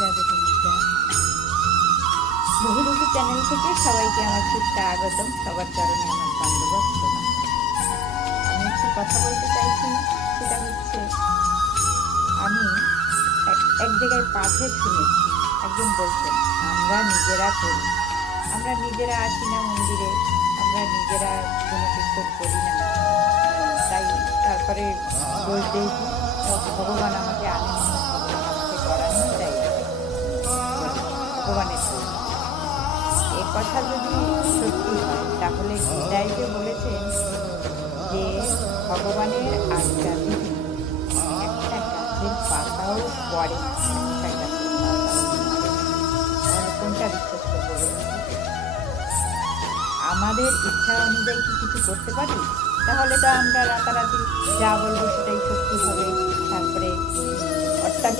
রাধে বন্ধুরা, বহুরূপী চ্যানেল থেকে সবাইকে আমার সুস্বাগতম। সবার চরণে আমার ধন্যবাদ। আমি একটু কথা বলতে চাইছি, সেটা হচ্ছে আমি এক জায়গায় পাঠে শুনেছি, একজন বলছেন আমরা নিজেরা করি, আমরা নিজেরা আসি না মন্দিরে, আমরা নিজেরা কোনো কীর্তন করি না, তাই তারপরে দোষ দিয়েছি ভগবান আমাকে আনেন, ভগবান আমাকে করানি, তাই ভগবানের এ কথা যদি সত্যি হয় তাহলে গীতায় যে বলেছেন যে ভগবানের আজ্ঞা বিধি একটা গাছের পাতাও পড়ে না, একটা গাছের পাতাও তাহলে কোনটা বিশ্বাস করবো? আমাদের ইচ্ছা অনুযায়ী কি কিছু করতে পারি? তাহলে তো আমরা রাতারাতি যা বলবো সেটাই সত্যি হবে, তারপরে